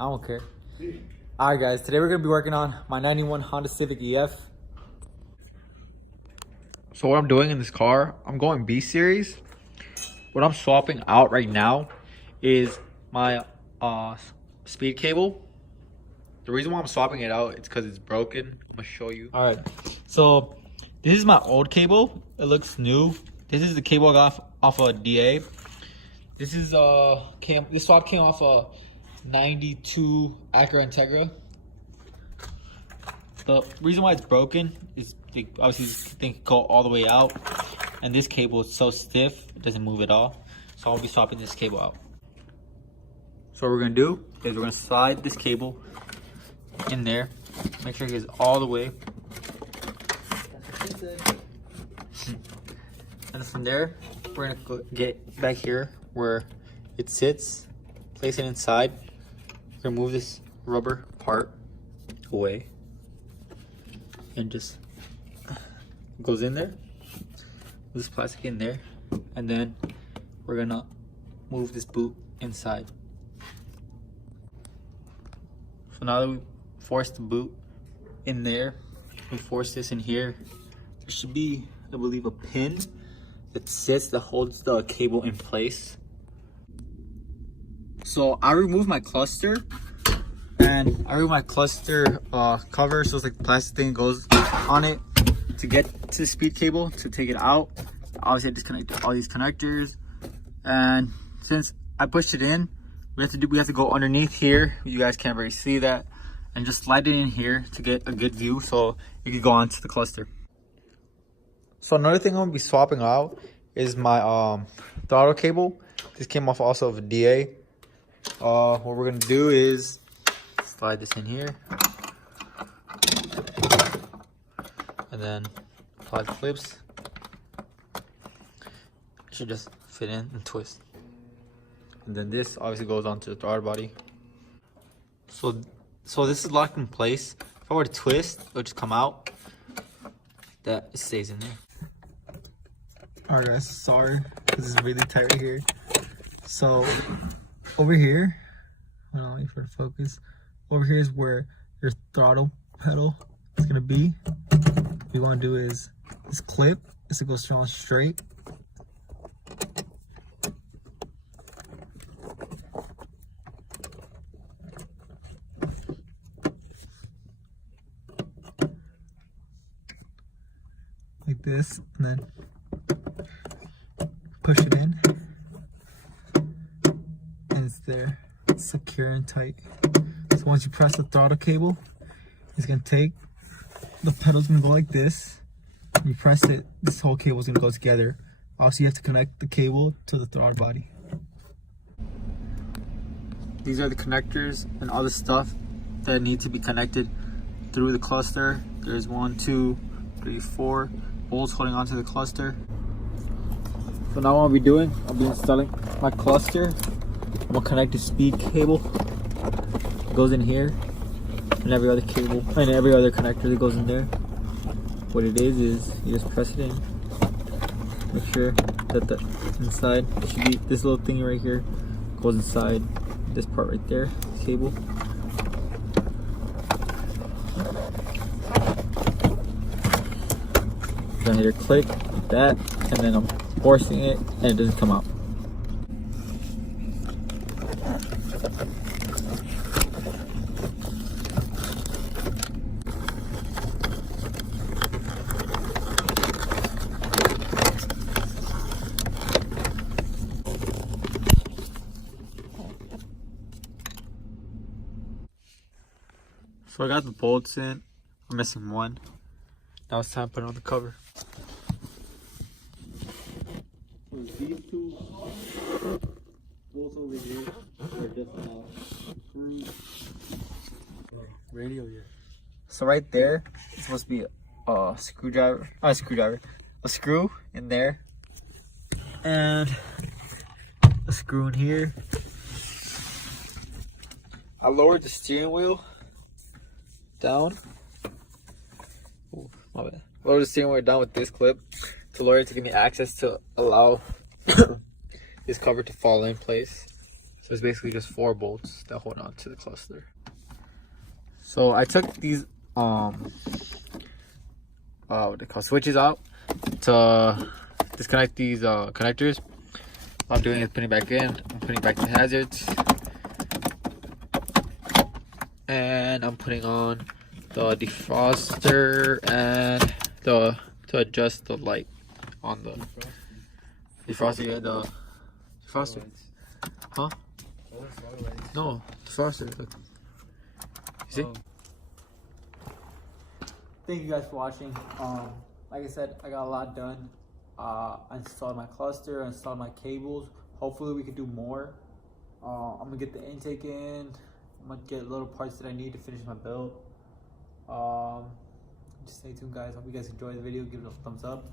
I don't care. All right, guys. Today we're gonna be working on my '91 Honda Civic EF. So what I'm doing in this car, I'm going B series. What I'm swapping out right now is my speed cable. The reason why I'm swapping it out is because it's broken. I'm gonna show you. All right. So this is my old cable. It looks new. This is the cable I got off a DA. This is this swap came off a '92 Acura Integra. The reason why it's broken is obviously this thing can go all the way out, and this cable is so stiff it doesn't move at all. So I'll be swapping this cable out. So what we're gonna do is we're gonna slide this cable in there, make sure it gets all the way, and from there we're gonna go get back here where it sits, place it inside. We're gonna move this rubber part away and just goes in there, this plastic in there, and then we're gonna move this boot inside. So now that we force the boot in there, we force this in here. There should be, I believe, a pin that sits that holds the cable in place. So I removed my cluster, and I removed my cluster cover, so it's like the plastic thing goes on it to get to the speed cable. To take it out, obviously I disconnected all these connectors, and since I pushed it in, we have to go underneath here. You guys can't really see that, and just slide it in here to get a good view so you can go onto the cluster. So another thing I'm gonna be swapping out is my throttle cable. This came off also of a DA. What we're gonna do is slide this in here, and then apply the clips. It should just fit in and twist. And then this obviously goes onto the throttle body. So this is locked in place. If I were to twist, it would just come out. That it stays in there. Alright guys, sorry, this is really tight right here. So over here, hold on, wait for it to focus. Over here is where your throttle pedal is gonna be. What you want to do is this clip is to go strong straight. Like this, and then push it in, and it's there, it's secure and tight. So once you press the throttle cable, it's gonna take, the pedal's gonna go like this. You press it, this whole cable's gonna go together. Also, you have to connect the cable to the throttle body. These are the connectors and all the stuff that need to be connected through the cluster. There's 1, 2, 3, 4 bolts holding onto the cluster. So now what I'll be doing, I'll be installing my cluster. I'm gonna connect the speed cable. It goes in here, and every other cable and every other connector that goes in there. What it is you just press it in. Make sure that the inside should be this little thing right here goes inside this part right there, this cable. Then hit a click like that, and then I'm forcing it and it doesn't come out. So I got the bolts in, I'm missing one. Now it's time to put on the cover. These two bolts over here are just screws. Radio, yeah. So right there, it's supposed to be a screwdriver, not a screwdriver, a screw in there, and a screw in here. I lowered the steering wheel down. Oh, my bad. Lower the steering wheel down with this clip to lower it to give me access to allow this cover to fall in place. So it's basically just 4 bolts that hold on to the cluster. So I took these what they call switches out to disconnect these connectors. What I'm doing is putting it back in. I'm putting back the hazards, and I'm putting on the defroster and to adjust the light on the defroster. Yeah, the defroster. Huh? No, defroster. Look. You see? Thank you guys for watching. Like I said, I got a lot done. I installed my cluster, I installed my cables. Hopefully we could do more. I'm gonna get the intake in. I'm gonna get little parts that I need to finish my build. Just stay tuned, guys. Hope you guys enjoy the video. Give it a thumbs up.